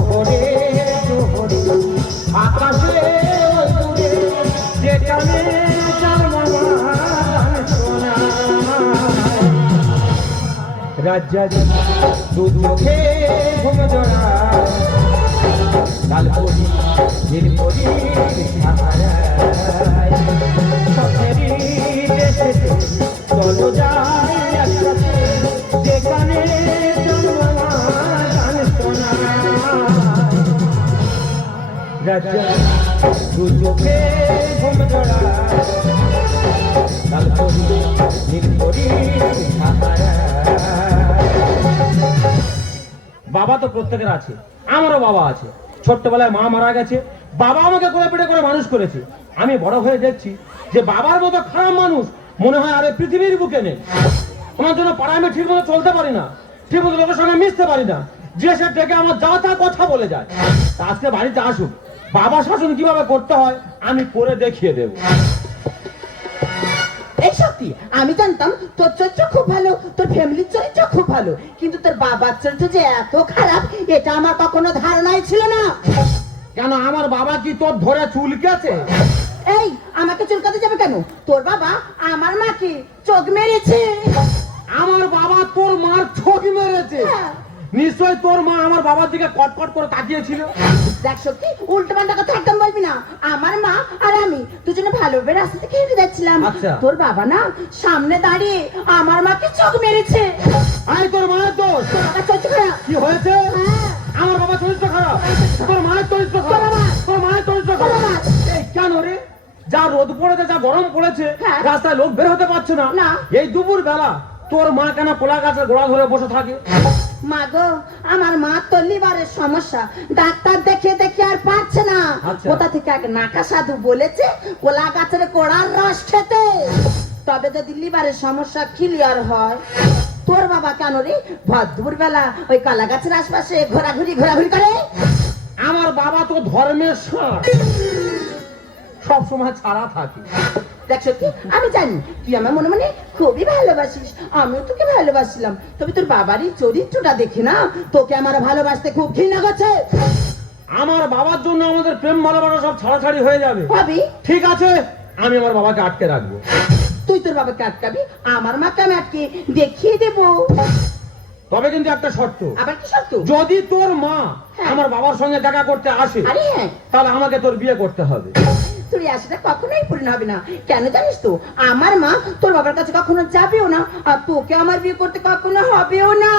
জোহরে জোহরে আকাশে দূরে যেখানে যার মামা সোনা রাজ্যা দু চোখে ঘুম জড়া লাল পরি নীল পরি সাহারায় স্বপ্নেরই দেশে চলো যাই একসাথে যেখানে জন্মা গান শোনা রাজ্যা দু চোখে ঘুম জড়া লাল পরি নীল পরি সাহারায়। বাবা তো প্রত্যেকের আছে, আমারও বাবা আছে। ছোট্টবেলায় মা মারা গেছে, বাবা আমাকে কোলে পিঠে করে মানুষ করেছে। আমি বড় হয়ে দেখছি যে বাবার মতো খারাপ মানুষ মনে হয় আরে পৃথিবীর বুকে নেই। ওনার জন্য পাড়ায় আমি ঠিক মতো চলতে পারি না, ঠিক মতো লোকের সঙ্গে মিশতে পারি না, যে সে ডেকে আমার যা তা কথা বলে যায়। তা আজকে বাড়িতে আসুক, বাবা শাসন কিভাবে করতে হয় আমি করে দেখিয়ে দেব। এই সত্যি আমি জানতাম তোর চরিত্র খুব ভালো, তোর ফ্যামিলির চরিত্র খুব ভালো, কিন্তু তোর বাবার চরিত্র যে এত খারাপ এটা আমার কখনো ধারণাই ছিল না। কেন আমার বাবা কি তোর ধরে চুলকেছে? এই আমাকে চুলকাতে যাবে কেন? তোর বাবা আমার মাকে চোখ মেরেছে। আমার বাবা তোর মার চোখ মেরেছে? নিশ্চয় তোর মা আমার বাবার দিকে কটকট করে তাকিয়েছিল। দেখ সত্যি উল্টো পাল্টা কথা একদম বলবি না। আমার মা আর আমি দুজনে ভালোভাবে রাস্তা থেকে হেঁটে যাচ্ছিলাম, তোর বাবা না সামনে দাঁড়িয়ে আমার মাকে চোখ মেরেছে। আই তোর মায়ের দোষ? কি হয়েছে? আমার বাবা চরিত্র খারাপ, তোর মায়ের চরিত্র খারাপ, তোর মায়ের চরিত্র খারাপ। এই কেন রে? যা রোদ পড়েছে, যা গরম পড়েছে, রাস্তায় লোক বের হতে পারছে না। এই দুপুর বেলা তোর মা কেন কোলা গাছের গোড়া ধরে বসে থাকে? মা গো, আমার মা তো লিভারের সমস্যা, ডাক্তার দেখে দেখে আর পারছে না। কোথা থেকে এক নাকা সাধু বলেছে কোলা গাছের কোড়ার রস খেতে, তবে যদি লিভারের সমস্যা ক্লিয়ার হয়। তোর বাবা কেন রে ভর বেলা ওই কলা গাছের আশপাশে ঘোরাঘুরি করে? আমার বাবা তো ধর্মের সাথ, সব সময় ছাড়া থাকে। দেখ সত্যি আমি জানি তুই আমার মনে মনে খুবই ভালোবাসিস, আমিও তোকে ভালোবাসছিলাম, তবে তোর বাবারই চরিত্রটা দেখে না তোকে আমার ভালোবাসতে খুব ঘৃণা করছে। আমার বাবার জন্য আমাদের প্রেম ভালোবাসা সব ছাড়াছাড়ি হয়ে যাবে। ভাবি ঠিক আছে, আমি আমার বাবাকে আটকে রাখবো। তুই তোর বাবাকে আটকাবি, আমার মাকে আমি আটকে দেখিয়ে দেবো। তবে কিন্তু একটা শর্ত। আবার কি শর্ত? যদি তোর মা আমার বাবার সঙ্গে দেখা করতে আসে, তাহলে আমাকে তোর বিয়ে করতে হবে। তোর আশাটা কখনোই পূর্ণ হবে না। কেন জানিস তো, আমার মা তোর বাবার কাছে কখনো যাবেও না, আর তোকে আমার বিয়ে করতে কখনো হবেও না।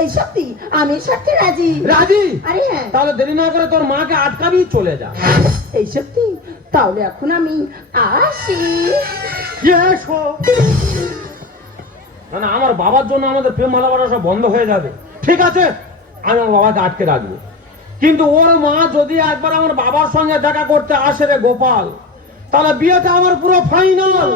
এই সত্যি আমি সত্যি রাজি। রাজি? আরে হ্যাঁ। তাহলে দেরি না করে তোর মাকে আটকাবি, চলে যা। এই সত্যি? তাহলে এখন আমি আসি। না, আমার বাবার জন্য আমাদের প্রেম ভালোবাসা সব বন্ধ হয়ে যাবে। ঠিক আছে, আমি আমার বাবাকে আটকে রাখবো, কিন্তু ওর মা যদি একবার আমার বাবার সঙ্গে দেখা করতে আসে রে গোপাল, তাহলে বিয়েটা আমার পুরো ফাইনাল।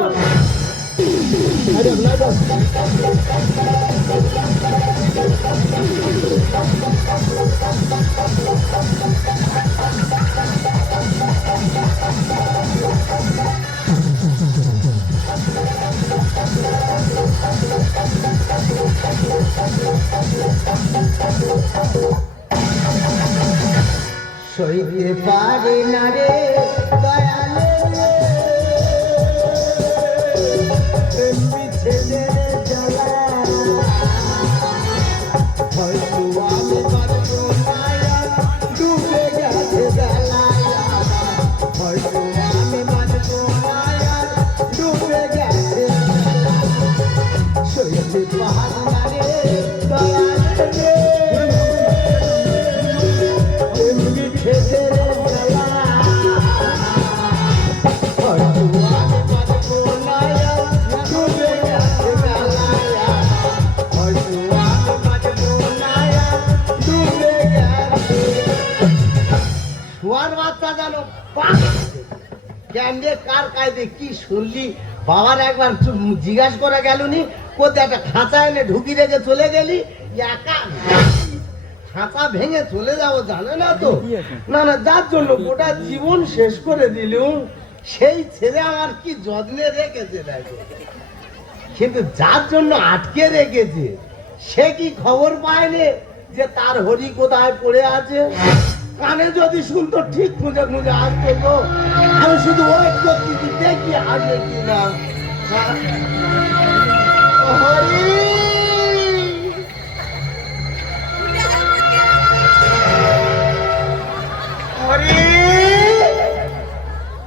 সইতে পারে না রে দয়ালে বিচ্ছেদের জ্বালা, হয়তো আমি পারবো মায়া ডুবে গেছে জ্বালায়, হয়তো আমি পারবো মায়া ডুবে গেছে, সইতে পারে না রে দয়ালে কি শুনলি? বাবার একবার জিজ্ঞাসা করে গেলুনি কোথায় একটা খাঁচা এনে ঢুকি রেখে চলে গেলি, একা খাঁচা ভেঙে চলে যাবো জানে না তো? না না, যার জন্য গোটা জীবন শেষ করে দিলুম সেই ছেলে আমার কি যত্নে রেখেছে দেখো, কিন্তু যার জন্য আটকে রেখেছে সে কি খবর পায়নি যে তার হরি কোথায় পড়ে আছে। কানে যদি শুনতো ঠিক খুঁজে খুঁজে আসতো তো। আমি শুধু ওয়েট করতেছি দেখি আসবে কিনা। হরি হরি,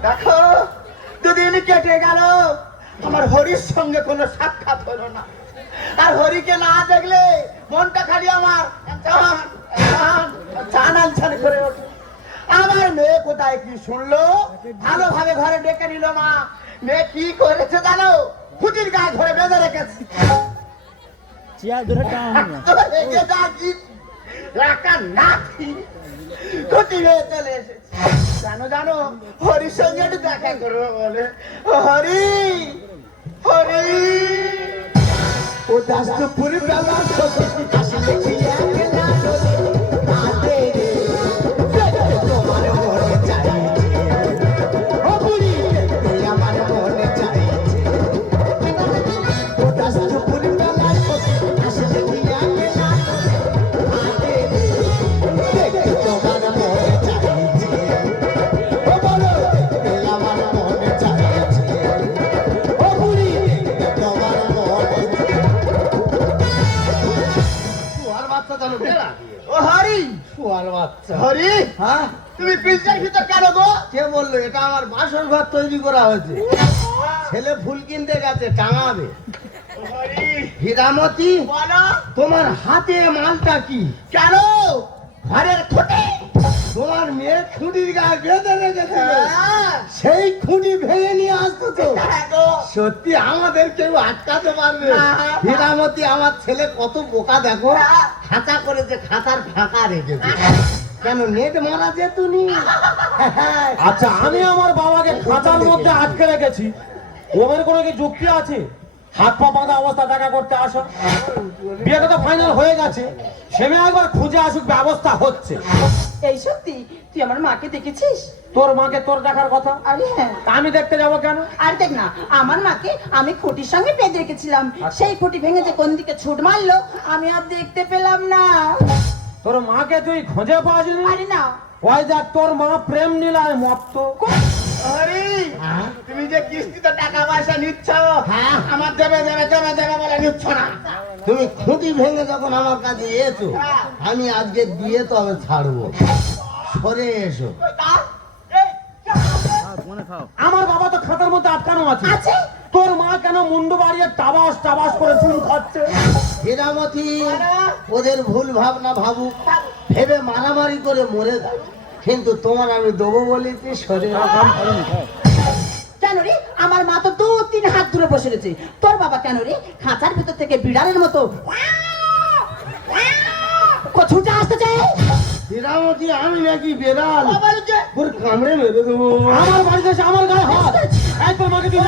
দেখো দুদিন কেটে গেল, আমার হরির সঙ্গে কোনো সাক্ষাৎ হলো না। আর হরিকে না দেখলে মনটা খালি আমার চান করে ওঠে। আমার মেয়ে কোথায় কি শুনলো, ভালোভাবে ঘরে ডেকে নিল। মা, মেয়ে কি করেছে জানো? খুঁটির গায়ে ধরে বেঁধে রেখেছে। খুঁটি হয়ে চলে এসেছে। জানো জানো, হরির সঙ্গে একটু দেখা করবো বলে। হরি হরি, ও দাসপুর বেলা আসলে কি একলা চলে কাঁদে রে, তোমার মনে চাইছে। ও বুড়ি, আমার মনে চাইছে। ও দাসপুর বেলা আসলে কি একলা চলে কাঁদে রে, তোমার মনে চাইছে। ও বলো, আমার মনে চাইছে। ও বুড়ি, তোমার মনে শুয়ার বাচ্চা জানো বেড়া। ও হরি, শুয়ার বাচ্চা। হরি, হ্যাঁ তুমি পিলচার ভিতর কেন গো? কে বললো? এটা আমার বাসর ঘর তৈরি করা হয়েছে। ছেলে ফুল কিনতে গেছে, টাঙাবে। হীরামতি, বলো তোমার হাতে মালটা কি? কেন? ঘরের খুঁটি। তোমার মেয়ে খুঁটির গায়ে বেঁধে রেখেছে, সেই খুঁটি ভেঙে নিয়ে আসতো তো। সত্যি আমাদের কেউ আটকাতে পারবে? হীরামতি, আমার ছেলে কত বোকা দেখো, খাঁচা করেছে, খাঁচার ফাঁকা রেখেছে। কেন নেট মারা যেত নি? আচ্ছা, আমি আমার বাবাকে খাঁচার মধ্যে আটকে রেখেছি, ওদের কোনো কি যুক্তি আছে? হাত পা বাঁধা অবস্থা দেখা করতে আসা। বিয়েটা তো ফাইনাল হয়ে গেছে, সেমে একবার খুঁজে আসুক, ব্যবস্থা হচ্ছে। এই সত্যি তুই আমার মাকে দেখেছিস? তোর মাকে তোর দেখার কথা, আরে হ্যাঁ। তা আমি দেখতে যাবো কেন? আর দেখ না, আমার মাকে আমি খুঁটির সঙ্গে বেঁধে রেখেছিলাম। সেই খুঁটি ভেঙে যে কোন দিকে ছুট মারলো আমি আর দেখতে পেলাম না। তোর মাকে তুই খুঁজে পাওয়াছিলি? আরে না, ওই দেখ তোর মা প্রেম নিলায় মত্ত। হরি, তুমি যে কিস্তিতে টাকা পয়সা নিচ্ছ, আমার দেবে দেবে দেবে দেবে বলে নিচ্ছ না। তুমি খুঁটি ভেঙে যখন আমার কাছে এসো, আমি আজকে দিয়ে তবে ছাড়বো। সরে এসো। আমার বাবা তো খাতার মধ্যে আটকানো আছে। আছে? তোর মা কেন মুন্ডু বাড়িয়ে টাবাস টাবাস করে চুন খাচ্ছে? হীরামতি, ওদের ভুল ভাবনা ভাবুক, ভেবে মারামারি করে মরে যায়। কিন্তু তোমার আমি দেবো বলেছি, সরে রাখা। কেন রে? আমার মা তো 2-3 হাত দূরে বসে রয়েছে। তোর বাবা কেন রে খাঁচার ভিতর থেকে বিড়ালের মতো ছুটে আসতে চায়? হীরামতি, আমি নাকি বেড়াল? ওর কামড়ে মেরে দেবো। আমার বাড়িতে এসে আমার গায়ে হাত। এই তোর মাকে তুই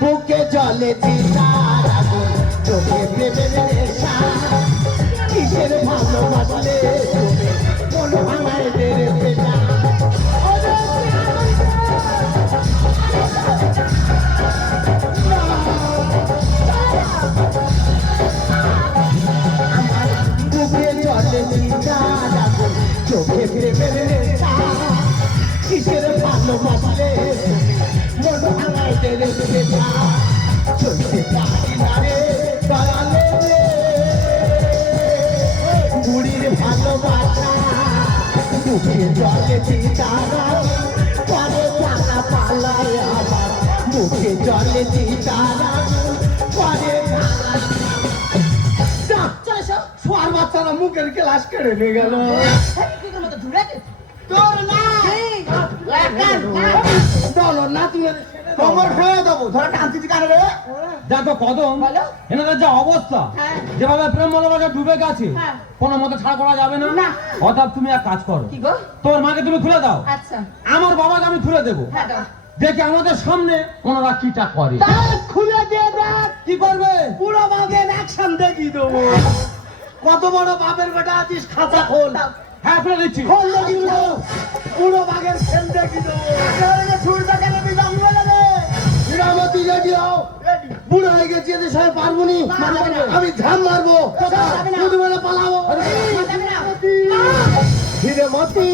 বুকে জলে চিতার আগুন, চোখে প্রেমের নেশা। কিসের ভালোবাসলে মন ভাঙায় দেরে পেটা। বুকে জলে চিতার আগুন, চোখে প্রেমের নেশা। কিসের ভালোবাসলে মন ভাঙায় দেরে পেটা। চলতে পারি না রে দয়ালে রে, বুড়ির ভালোবাসা। বুকে জলে চিতারা পরে টাকা পালায় আমার। বুকে জলে চিতারা পরে সোয়ার বাচ্চারা মুখের গ্লাস কেড়ে নিয়ে গেল। তোর না চলো না, তুমি কবর ফেলে দেবো। ধরে টানছি কানে রে। দেখো কদম, বলো। এনাদের যে অবস্থা, হ্যাঁ। যেভাবে প্রেম ভালোবাসা ডুবে গেছে, হ্যাঁ। কোনো মতে ছাড় করা যাবে না। না। অর্থাৎ তুমি এক কাজ করো, কি গো? তোর মাকে তুমি খুলে দাও, আচ্ছা, আমার বাবাকে আমি খুলে দেবো। হ্যাঁ দাও। দেখি আমাদের সামনে ওনারা কিটা করে। খুলে দিয়ে দেখ কি করবে? পুরো বাপের অ্যাকশন দেখি দেবো। কত বড় বাপের বেটা আছিস, খাঁচা খোল। হ্যাঁ, খুলে দিচ্ছি। খোল দেখি পুরো বাঘের খেল দেখি দেবো। ছুটটা কেন দিলাম? হীরামতি রেডি হও। বুড়ো হয়ে গেছি এদের সঙ্গে পারবো নি আমি ঝাম মারবো শুধু বলে পালাবো ধীরে মতি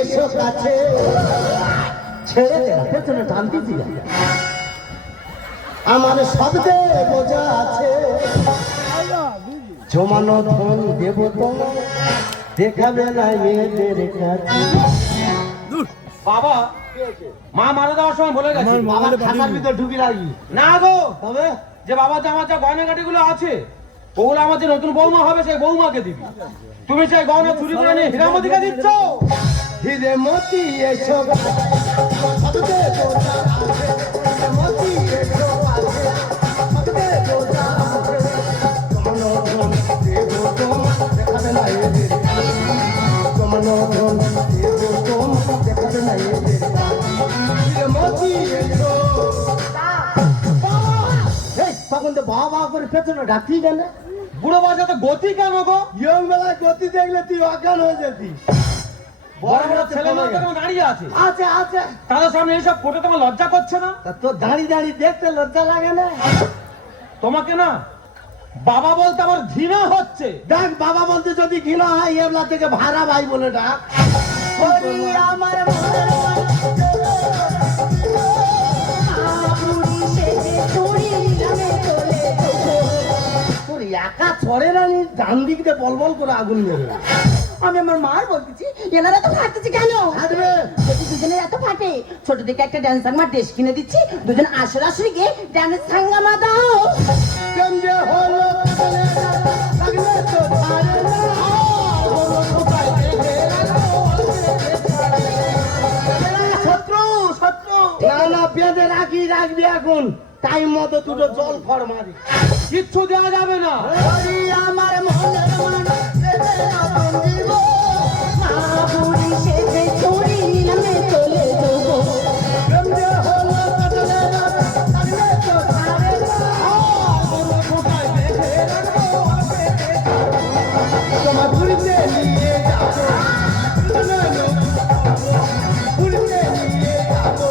এসো কাছে ছেড়ে দে না, পেছনে টানতেছি না। আমার শব্দে বোঝা আছে জমানো ধন দেব তোমার দেখাবে না এদের কাছে। বাবা মা মারা দেওয়ার সময় বলে গেছে বাবার খাতার ভিতর ঢুকি লাগি না গো, তবে যে বাবা যে আমার যা গয়নাগাটি গুলো আছে ওগুলো আমার যে নতুন বৌমা হবে সেই বৌমাকে দিবি। তুমি সেই গয়না চুরি করে নিয়ে হীরামতিকে দিচ্ছ। ধীরে মতি এসো শব্দে বোঝা আছে ধীরে মতি এসো কাছে শব্দে বোঝা আছে জমানো ধন দেব তোমার দেখাবে না এদের কাছে। জমানো ধন দেব তোমার দেখাবে না এদের কাছে। ধীরে মতি এসো এই তখন তো বাবা করে পেছনে ডাকি কেন বুড়ো বাজাতে গতি কেন গো? ইয়ং বেলায় গতি দেখলে তুই অজ্ঞান হয়ে যেতি বড় বড় ছেলে মেয়ে তো কেমন দাঁড়িয়ে আছে, আছে আছে তাদের সামনে এইসব ফটো তোমার লজ্জা করছে না? তা তোর দাঁড়িয়ে দাঁড়িয়ে দেখতে লজ্জা লাগে না তোমাকে না বাবা বলতে আমার ঘৃণা হচ্ছে। দেখ বাবা বলতে যদি ঘৃণা হয় এবলা থেকে ভাড়া ভাই বলে ডাক আমার মনের তোর একা ছড়ে না নি, ডান দিক দিয়ে বল বল করে আগুন মেরে আমি আমার মার বলতেছি এনারা তো ফাটতেছে কেন ফাটবে। যদি দুজনের এত ফাটে ছোট থেকে একটা ড্যান্স সাঙ্গমা ড্রেস কিনে দিচ্ছি, দুজন আসর আসরে গিয়ে ড্যান্স সাঙ্গামা দাও। কেন যে হলো লাগলে তো ছাড়ে না শত্রু শত্রু না না বেঁধে রাখবি এখন টাইম মতো দুটো জল ফড় মারি কিচ্ছু দেওয়া যাবে না। ওরে আমার মনের মন দিব মা বুড়ি সেজে চুরি নিলামে চলে দেবো। কেন যে হলো লাগলে তো ছাড়ে না তোমার ঘুরিতে নিয়ে যাবো ঘুরিতে নিয়ে যাবো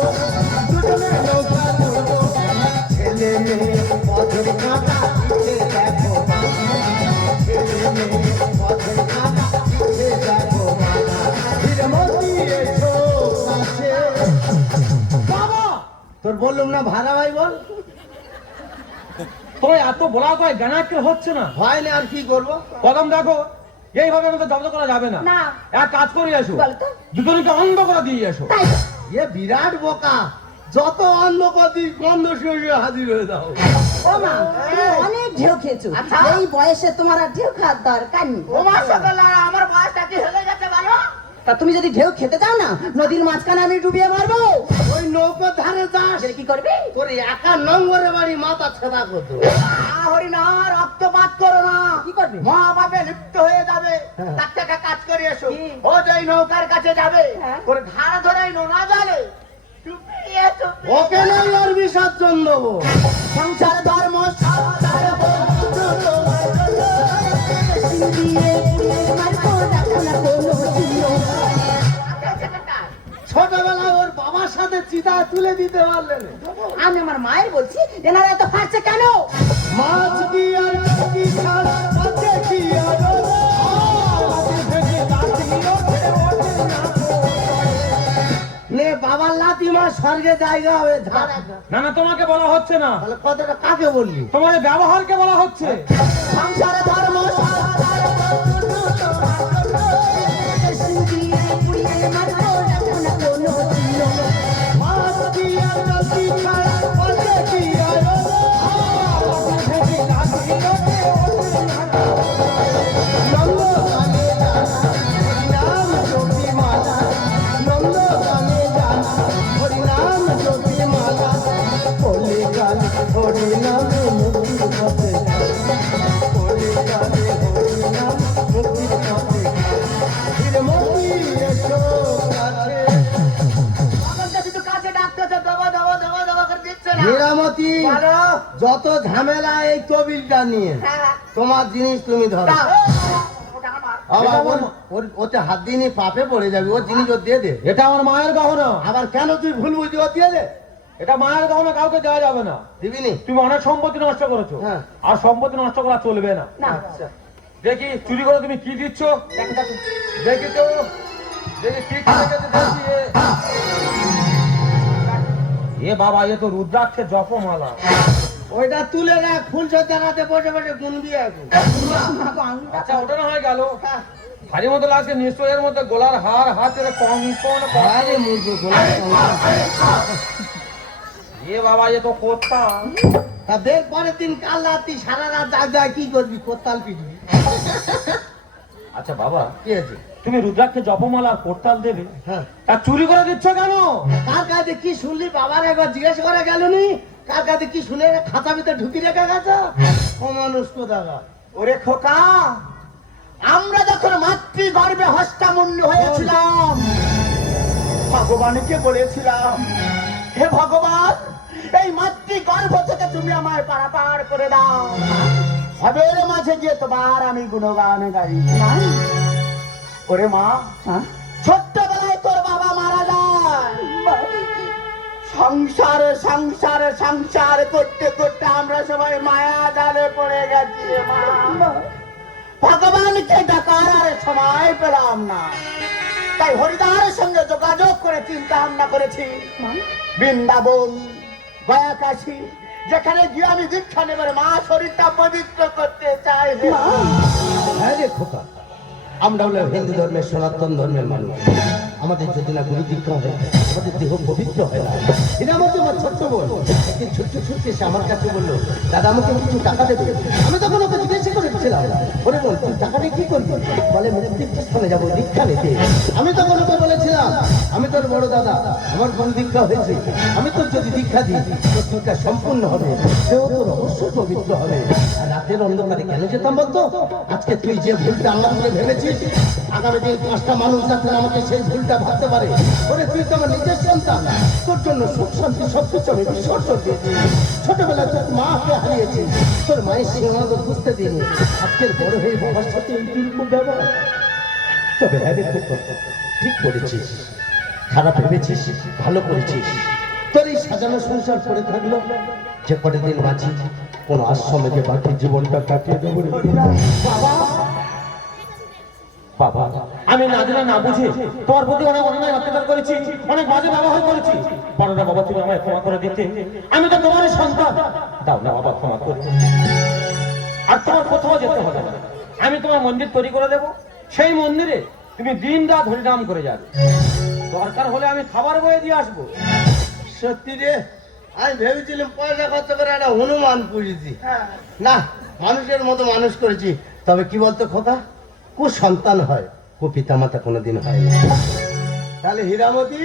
দুজনে নৌকা ধরবো ছেলে মেয়ে পথের কাঁটা পিঠে দেখো ছেলে মেয়ে পথের কাঁটা পিঠে দেখো ধীরে মতি এসো কাছে বাবা তোর বললুম না ভাড়া ভাই বল তোর এত বলা কয় জ্ঞানাক্কেল হচ্ছে না। হয় না আর কি করবো কদম দেখো এইভাবে আমাকে জব্দ করা যাবে না। না। এক কাজ করে এসো, বলো তো। দুজনকে অন্ধ করে দিয়ে এসো। তাই তো। এ বিরাট বোকা যত অন্ধকতি গন্ধ শুয়ে হাজির হয়ে দাও ও মা তুমি অনেক ঢেউ খেয়েছো, এই বয়সে তোমার আর ঢেউ খাওয়ার দরকার নেই। আমার বয়সটা কি হয়ে গেছে বলো তা তুমি যদি ঢেউ খেতে যাও না নদীর মাঝখানে আমি ডুবিয়ে মারবো। ওই নৌকো ধারে যাস এর কি করবে? তোর একা নম্বরে বাড়ি মাথা ছেদা করতো হরিণা রক্তপাত করো না। কি করবে? মা বাপে লিপ্ত হয়ে যাবে তার থেকে কাজ করে এসো কি? ও যে নৌকার কাছে যাবে হ্যাঁ। ওর ধারা ধরে নোনা জালে ওকে নাই আর বিসর্জন দেবো সংসার ধর্ম সাবধান বন্ধু তোমার জন্য। দিয়ে দিয়ে মারবো রাখো না কোনো চিহ্ন। ছোটবেলায় ওর বাবার সাথে চিতা তুলে দিতে পারলেন আমি আমার মায়ের বলছি এনারা এত ফাটছে কেন? মাছ কি আর কি ছাড়া মাছে কি আর নে বাবার লাতি মা স্বর্গে জায়গা হয়ে ধারা না না তোমাকে বলা হচ্ছে না, তাহলে কথাটা কাকে বললি তোমার এই ব্যবহারকে বলা হচ্ছে। সংসার ধর্ম সাবধান বন্ধু তোমার জন্য। দিয়ে পুড়িয়ে মারবো রাখো না কোনো চিহ্ন। মাছ কি আর কি ছাড়া মাছে কি আর নন্দ গানে জানা হরিনাম জ্যোতি মালা নন্দ গানে জানা হরিনাম জ্যোতি মালা বলে গান হরিনামে মুক্তির পথে বলে গানে হরিনাম মুক্তির পথে ধীরে মতি এসো কাছে হীরামতি যত ঝামেলা এই তবিলটা নিয়ে তোমার জিনিস তুমি ধরো আবার ওতে হাত দিয়ে নিয়ে পাপে পড়ে যাবে ওর জিনিস ও দিয়ে দে এটা আমার মায়ের গহনা। আবার কেন তুই ভুল বুঝি ও দিয়ে দে এটা মায়ের গহনা কাউকে দেওয়া যাবে না। দিবি নি? তুমি অনেক সম্পত্তি নষ্ট করেছো, হ্যাঁ। আর সম্পত্তি নষ্ট করা চলবে না। না আচ্ছা দেখি চুরি করে তুমি কি দিচ্ছ, দেখো দেখো দেখি তো, দেখি কি কি রেখেছে দেখি। এ বাবা, এ তো রুদ্রাক্ষের জপমালা। ওইটা তুলে রাখ, ফুল সজ্জাতে বসে বসে গুনবি এখন। আচ্ছা, ওটা না হয়ে গেল। ভারী মতো লাগছে নিশ্চয়, এর মধ্যে গোলার হার, হাতের কঙ্কন। আরে মূর্খ গোলাপ এ বাবা, এ তো কোত্তাল। তা দেখ পরের দিন কাল রাত্রি সারা রাত জাগ জাগ কি করবি? কোত্তাল পিটবি। আচ্ছা বাবা, কি আছে? তুমি রুদ্রাক্ষের জপমালা আর কোত্তাল দেবে, হ্যাঁ, তা চুরি করে দিচ্ছ কেন? কার কাছে কি শুনলি? বাবার একবার জিজ্ঞেস করা গেল নি? কার কাছে কি শুনে খাতা ভিতরে ঢুকি রেখে গেছে? অমানুষ কোথাকার। ওরে খোকা, আমরা যখন মাতৃগর্ভে হস্তামুন্ডু হয়েছিলাম, ভগবানকে বলেছিলাম, হে ভগবান, এই মাতৃগর্ভ থেকে তুমি আমায় পারাপার করে দাও, ভবের মাঝে গিয়ে তোমার আমি গুণগান গাই। ওরে মা, ছোট্টবেলায় তোর বাবা মারা যায়, সংসার সংসার সংসার করতে করতে আমরা সবাই মায়া জালে পড়ে গেছি রে মা। ভগবানকে ডাকার আর সময় পেলাম না, তাই হরিদারের সঙ্গে যোগাযোগ করে চিন্তা ভাবনা করেছি বৃন্দাবন, গয়া, কাশী, যেখানে গিয়ে আমি দীক্ষা নেবার মা শরীরটা পবিত্র করতে চাই রে মা। হ্যাঁ রে খোকা, আমরা হলো হিন্দু ধর্মের সনাতন ধর্মের মানুষ। আমাদের যদি না গুরু দীক্ষা হয়, আমাদের দেহ পবিত্র হয় না। এর মধ্যে আমার ছোট্ট বোন একদিন ছোট্ট ছোট্ট এসে আমার কাছে বললো, দাদা আমাকে কিছু টাকা দেবে। আমি তখন ওকে জিজ্ঞেস করেছিলাম, ওরে বোন তুই টাকা নিয়ে কি করবি? বলে তীর্থস্থানে যাবো দীক্ষা নিতে। আমি তখন ওকে বলেছিলাম, আমি তোর বড় দাদা, আমার গুরু দীক্ষা হয়েছে, আমি তোর যদি দীক্ষা দিই তোর দীক্ষা সম্পূর্ণ হবে, সেও তোর অবশ্যই পবিত্র হবে। আর রাতের অন্ধকারে কেন যেতাম বলতো? আজকে তুই যে ভুলটা আমাকে ভেবেছিস, আগামী দিন 5টা মানুষ যাতে আমাকে সেই ভুলটা ভাবতে পারে। ওরে তুই তো আমার নিজের সন্তান, তোর জন্য সুখ শান্তি সবকিছু আমি বিসর্জন দিয়েছি। ছোটবেলায় তোর মাকে হারিয়েছি, তোর মায়ের সীমানা বুঝতে দিইনি। আজকের বড় হয়ে বাবার সাথে এই দুর্যোগ ব্যবহার। তবে হ্যাঁ রে খোকা, ঠিক করেছিস, খারাপ ভেবেছিস, ভালো করেছিস। তোর এই সাজানো সংসার করে থাকলো, যে কটা দিন বাঁচি কোন আশ্রমে যে বাকি জীবনটা কাটিয়ে দেবো রে। বাবা, আমি না জানা না বুঝে তোমার প্রতি অনেক অন্যায় অত্যাচার করেছি, অনেক বাজে ব্যবহার করেছি। বলো না বাবা, তুমি আমায় ক্ষমা করে দিতে, আমি তো তোমারই সন্তান। দাও না বাবা, ক্ষমা করে। আর তোমার কোথাও যেতে হবে না, আমি তোমার মন্দির তৈরি করে দেবো। সেই মন্দিরে তুমি দিন রাত হরিনাম করে যাবে, দরকার হলে আমি খাবার বয়ে দিয়ে আসবো। সত্যি রে, আমি ভেবেছিলাম পয়সা খরচ করে একটা হনুমান পুষেছি, না মানুষের মতো মানুষ করেছি। তবে কি বলতো খোকা, কুসন্তান হয়, কুপিতা মাতা কোনোদিন হয় না। তাহলে হীরামতি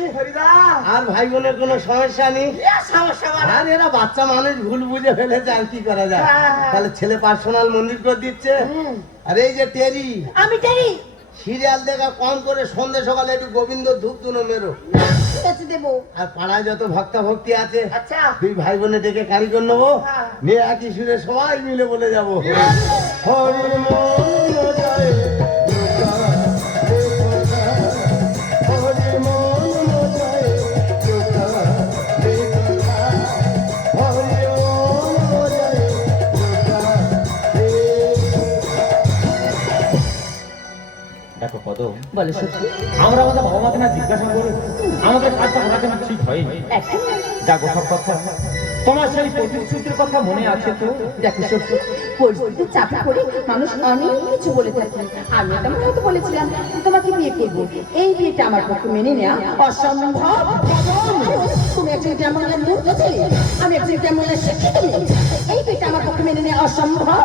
আর ভাই বোনের কোনো সমস্যা নেই? আর এরা বাচ্চা মানুষ ভুল বুঝে ফেলেছে, আর কি করা যায়। তাহলে ছেলে পার্সোনাল মন্দির করে দিচ্ছে। আর এই যে টেরি, আমি টেরি সিরিয়াল দেখা কম করে সন্ধ্যে সকালে একটু গোবিন্দ ধূপ দুনো মেরো। ঠিক আছে দেবো। আর পাড়ায় যত ভক্তা ভক্তি আছে, আচ্ছা দুই ভাই বোনে ডেকে কারিগর নেবো, নিয়ে একই সুরে সবাই মিলে বলে যাবো, হরি মন যায়, হরি মন যায়, হরি মন যায়। দেখো কদম, বলে সত্যি আমরা আমাদের বাবা মাকে না জিজ্ঞাসা করি আমাদের কাজটা করা কেন ঠিক হয়নি। একদম দেখো সব কথা, তোমার সেই প্রতিশ্রুতির কথা মনে আছে তো? দেখো সত্যি পরিস্থিতির চাপে পড়ে মানুষ অনেক কিছু বলে থাকে। আমি এটা মনে হয়তো বলেছিলাম তোমাকে বিয়ে করবো, এই বিয়েটা আমার পক্ষে মেনে নেওয়া অসম্ভব। তুমি একজন গ্রামের মূর্খ ছেলে, আমি একজন গ্রামের শিক্ষিত মেয়ে, এই বিয়েটা আমার পক্ষে মেনে নেওয়া অসম্ভব।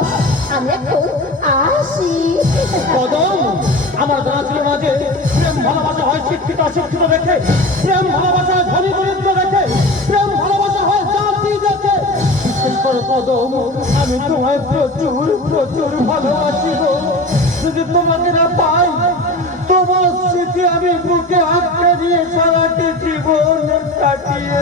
আমি এখন আসি। কদম, আমার জানা ছিল না যে প্রেম ভালোবাসা হয় শিক্ষিত অশিক্ষিত দেখে, প্রেম ভালোবাসা হয় ধনী দরিদ্র দেখে, প্রেম ভালোবাসা হয় জাতি দেখে। বিশেষ করে কদম, আমি তোমায় প্রচুর প্রচুর ভালোবাসি গো। যদি তোমাকে না পাই, তোমার স্মৃতি আমি বুকে আটকে দিয়ে সারাটি জীবন কাটিয়ে